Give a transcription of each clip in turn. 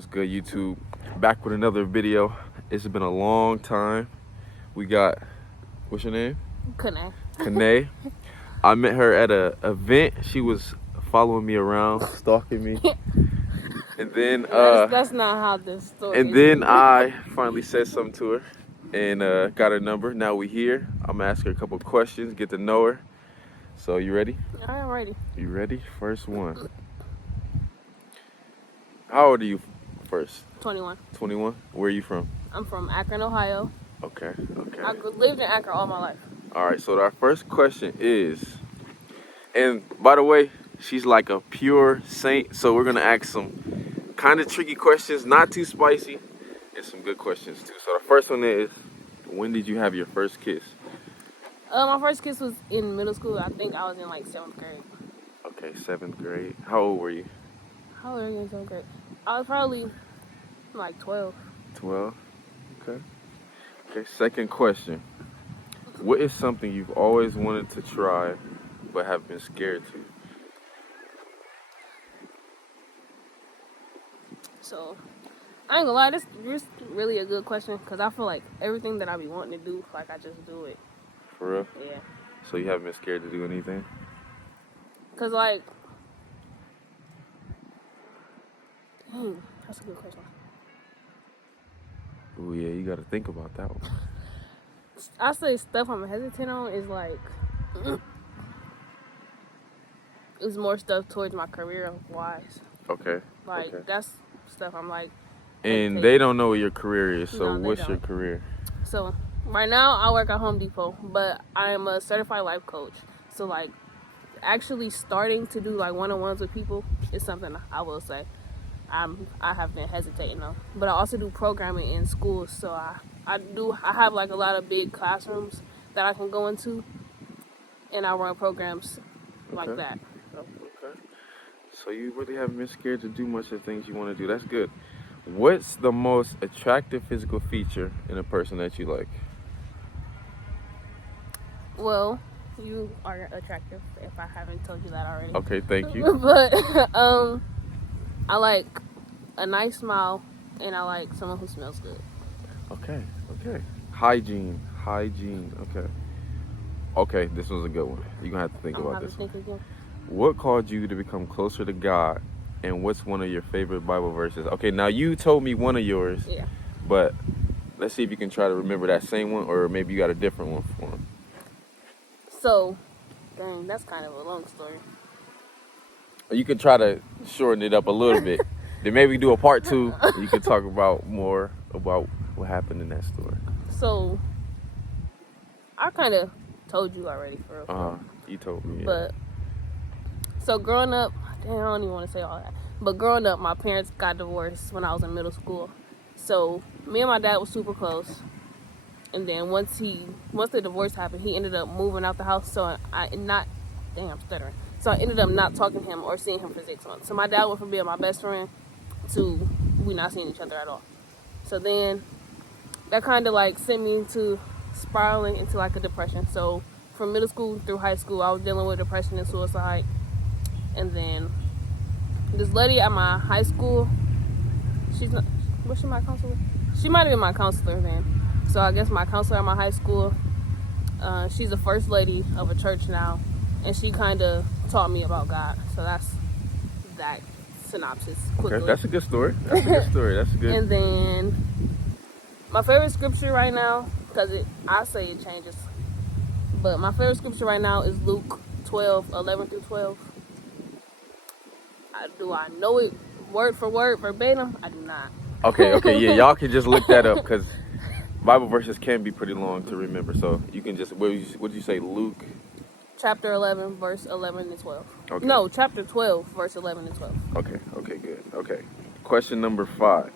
What's good, YouTube? Back with another video. It's been a long time. We got, what's your name? Kane. Kane. I met her at a event. She was following me around, stalking me. And then that's not how this story and is. then I finally said something to her and got her number. Now we here. I'm gonna ask her a couple questions, get to know her. So you ready? I'm ready. You ready? First one. How old are you first? 21. 21? Where are you from? I'm from Akron, Ohio. Okay. I lived in Akron all my life. All right, so our first question is, and by the way, she's like a pure saint, so we're gonna ask some kind of tricky questions, not too spicy, and some good questions too. So the first one is, when did you have your first kiss? My first kiss was in middle school. I think I was in like 7th grade. Okay, 7th grade. How old were you? How old are you in 7th grade? I was probably like 12. 12? Okay. Okay, second question. What is something you've always wanted to try but have been scared to? So, I ain't gonna lie, this is really a good question because I feel like everything that I be wanting to do, like I just do it. For real? Yeah. So you haven't been scared to do anything? Because like, that's a good question. Oh yeah, you gotta think about that one. I say stuff I'm hesitant on is like, it's more stuff towards my career wise. Okay. Like, okay. that's stuff I'm like. And they don't know what your career is, so No, what's your don't. career? So, right now I work at Home Depot, but I am a certified life coach. So, like, actually starting to do like one-on-ones with people is something I will say I have been hesitating on. But I also do programming in schools, so I have like a lot of big classrooms that I can go into, and I run programs like that. Okay. So you really haven't been scared to do much of the things you want to do. That's good. What's the most attractive physical feature in a person that you like? Well, you are attractive if I haven't told you that already. Okay, thank you. But I like a nice smile, and I like someone who smells good. Okay. Hygiene. Okay, this was a good one. You're gonna have to think about this one. Again. What caused you to become closer to God, and what's one of your favorite Bible verses? Okay, now you told me one of yours. Yeah. But let's see if you can try to remember that same one, or maybe you got a different one for him. So, dang, that's kind of a long story. You can try to shorten it up a little bit. Then maybe do a part 2. You can talk about more about what happened in that story. So, I kind of told you already, for real. You told me. Yeah. But, so growing up, dang, I don't even want to say all that. But growing up, my parents got divorced when I was in middle school. So, me and my dad were super close. And then once the divorce happened, he ended up moving out the house. So I'm stuttering. So I ended up not talking to him or seeing him for 6 months. So my dad went from being my best friend to we not seeing each other at all. So then that kind of like sent me into spiraling into like a depression. So from middle school through high school, I was dealing with depression and suicide. And then this lady at my high school, was she my counselor? She might have been my counselor then. So I guess my counselor at my high school, she's the first lady of a church now, and she kind of taught me about God. So that's that synopsis quickly. Okay, that's a good story. That's good. And then my favorite scripture right now, because I say it changes, but my favorite scripture right now is Luke 12:11-12. Do I know it word for word, verbatim? I do not. Okay, yeah, y'all can just look that up because Bible verses can be pretty long to remember. So you can just, what did you say, Luke? Chapter 11, verse 11 and 12. Okay. No, chapter 12, verse 11 and 12. Okay, good. Okay. Question number 5.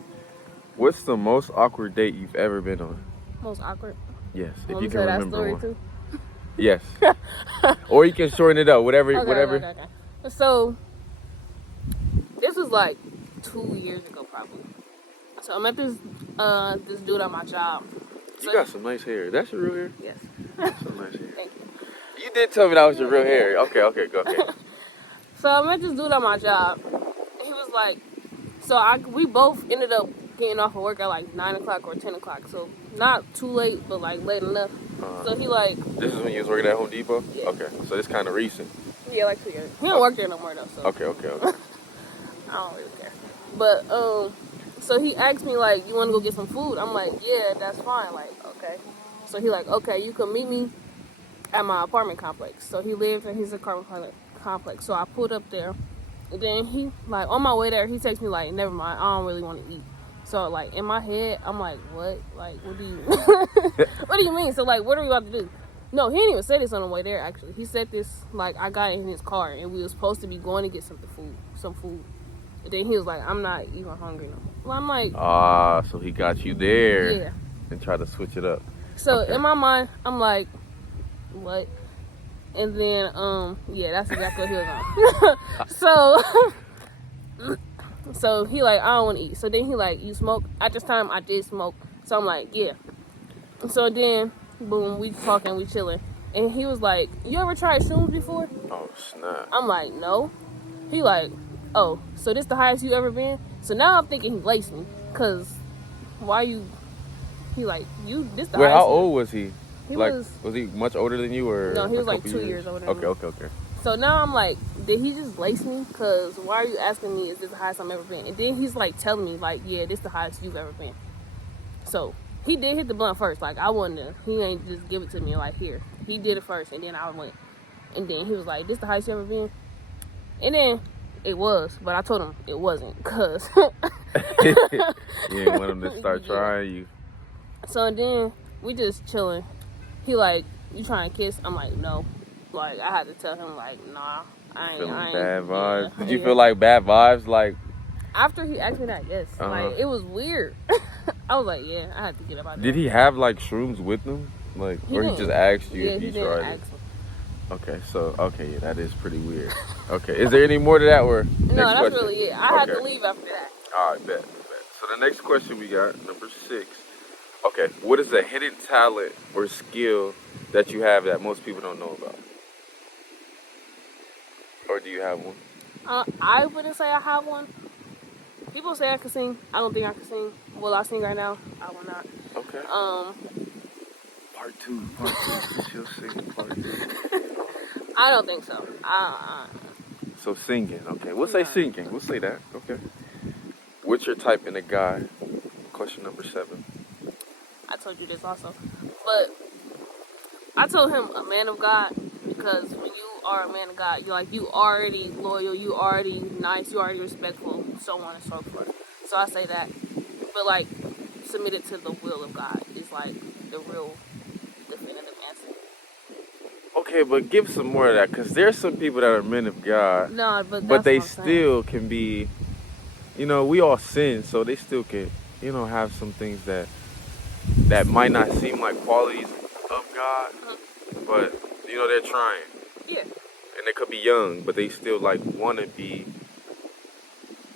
What's the most awkward date you've ever been on? Most awkward? Yes, if Want you me can to tell remember that story one. too? Yes. Or you can shorten it up, whatever. Okay. So, this was like 2 years ago probably. So I met this dude at my job. You got some nice hair. That's your real hair? Yes. That's some nice hair. Thank you. You did tell me that was your real hair. Okay, go ahead. So I met this dude at my job. And he was like So we both ended up getting off of work at like 9 o'clock or 10 o'clock. So not too late, but like late enough. So he like. This is when you was working at Home Depot? Yeah. Okay, so it's kind of recent. Yeah, like 2 years. He don't work there no more though. So. Okay. I don't really care. But so he asked me like, you want to go get some food? I'm like, yeah, that's fine. Like, okay. So he like, okay, you can meet me at my apartment complex. So he lived in his apartment complex. So I pulled up there, and then he like on my way there, he texted me like, never mind, I don't really want to eat. So like in my head, I'm like, what? Like, what do you? What do you mean? So like, what are we about to do? No, he didn't even say this on the way there. Actually, he said this like I got in his car and we were supposed to be going to get some food. And then he was like, I'm not even hungry no more. Well, I'm like, so he got you there. Yeah. And tried to switch it up. So Okay. in my mind, I'm like, what? And then, yeah, that's exactly what he was on. So he like, I don't want to eat. So then he like, you smoke? At this time, I did smoke. So I'm like, yeah. So then, boom, we talking, we chilling. And he was like, you ever tried shrooms before? Oh, snap. I'm like, no. He like, oh, so this the highest you ever been? So now I'm thinking he laced me. Because why you... He like, you, this the Wait, highest... how old was he? He like, was he much older than you or? No, he was a like couple 2 years older than me. Okay. So now I'm like, did he just lace me? Because why are you asking me, is this the highest I've ever been? And then he's like telling me, like, yeah, this the highest you've ever been. So he did hit the blunt first. Like, I wanted to, he ain't just give it to me like, here. He did it first, and then I went. And then he was like, this the highest you ever been? And then it was, but I told him it wasn't, because... You didn't want him to start trying you. So then we just chilling. He like, you trying to kiss? I'm like, no. Like, I had to tell him, like, nah, I ain't. Feeling bad vibes. Yeah, Did you feel like bad vibes? Like, after he asked me that, yes. Like, it was weird. I was like, yeah, I had to get up out of there. did he have like shrooms with him? Like, or he just asked you if you tried it? Okay, yeah, that is pretty weird. Okay, is there any more to that or? No, that's really it. I had to leave after that. All right, bet. So the next question we got, number 6. Okay, what is a hidden talent or skill that you have that most people don't know about? Or do you have one? I wouldn't say I have one. People say I can sing. I don't think I can sing. Will I sing right now? I will not. Okay. Part 2. She'll sing part 2. I don't think so. So singing, okay. We'll say singing. We'll say that, okay. What's your type in a guy? Question number 7. I told you this also. But I told him a man of God, because when you are a man of God, you already loyal, you already nice, you already respectful, so on and so forth. So I say that. But like, submitted to the will of God is like the real definitive answer. Okay, but give some more of that, because there's some people that are men of God. No, but they still can be, we all sin, so they still can, have some things that might not seem like qualities of God, but, they're trying. Yeah. And they could be young, but they still, want to be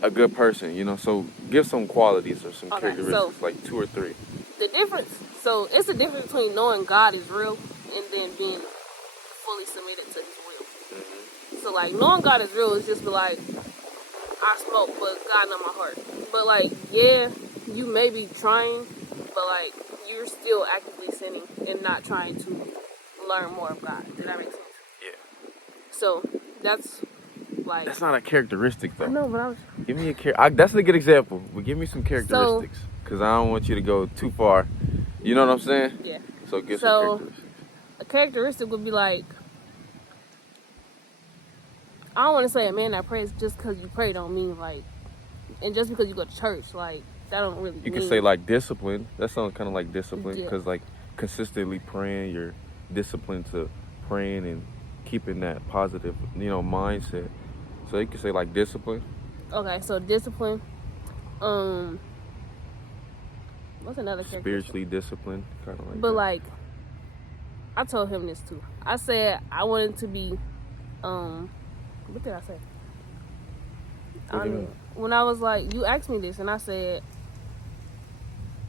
a good person, So give some qualities or some characteristics, like 2 or 3. The difference, so it's the difference between knowing God is real and then being fully submitted to his will. Mm-hmm. So, knowing God is real is just be like, I smoke, but God knows my heart. But, yeah, you may be trying, but, you're still actively sinning and not trying to learn more of God. Does that make sense? Yeah. So, that's, That's not a characteristic, though. No, but I was... Give me that's a good example, but give me some characteristics. Because I don't want you to go too far. You know what I'm saying? Yeah. So, give some characteristics. A characteristic would be I don't want to say a man that prays just because you pray don't mean and just because you go to church, that don't really You mean. can say discipline. That sounds kind of like discipline, because consistently praying, you're disciplined to praying and keeping that positive, mindset. So you can say discipline. Okay, so discipline. What's another characteristic? Spiritually disciplined, kind of like. But that. I told him this too. I said I wanted to be, what did I say? When I was you asked me this, and I said,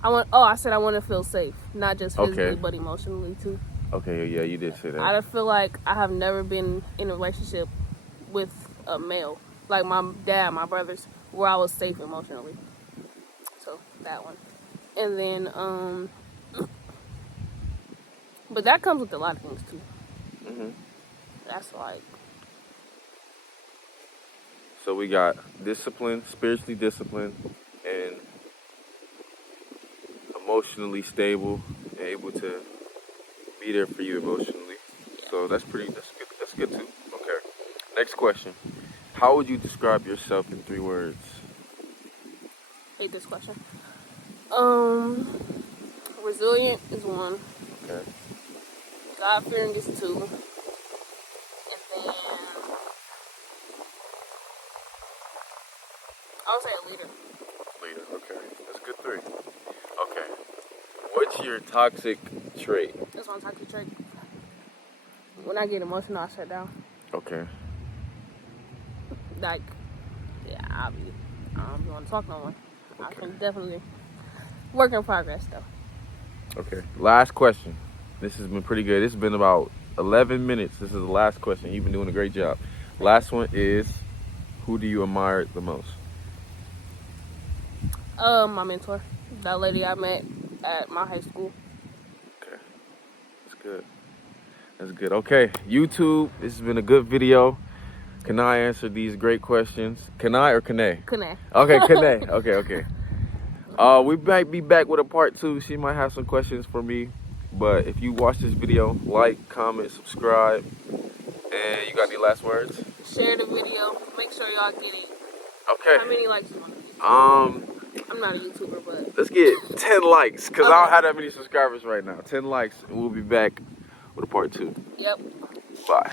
I said I want to feel safe, not just physically, but emotionally too. Okay, yeah, you did say that. I feel like I have never been in a relationship with a male, like my dad, my brothers. where I was safe emotionally. So that one. And then, but that comes with a lot of things too. Mm-hmm. That's like, So we got discipline, spiritually disciplined, and emotionally stable, and able to be there for you emotionally. So that's good. That's good too. Okay. Next question. How would you describe yourself in 3 words? hate this question. Resilient is one. Okay. God fearing is two. And then I would say a leader. Leader. Okay. That's a good 3. Okay. What's your toxic trait? That's one toxic trait. When I get emotional, I shut down. Okay. Like, yeah, I don't want to talk no more. Okay. I can definitely work in progress though. Okay. Last question. This has been pretty good. It's been about 11 minutes. This is the last question. You've been doing a great job. Last one is, who do you admire the most? My mentor, that lady I met at my high school. Okay. That's good. That's good. Okay. YouTube, this has been a good video. Can I answer these great questions? Can I or can I? Kane. Okay, can I? Okay. We might be back with a part 2. She might have some questions for me. But if you watch this video, like, comment, subscribe. And you got any last words? Share the video. Make sure y'all get it. Okay. How many likes you want? I'm not a YouTuber, but Let's get 10 likes, because I Okay. don't have that many subscribers right now. 10 likes, and we'll be back with a part 2. Yep. Bye.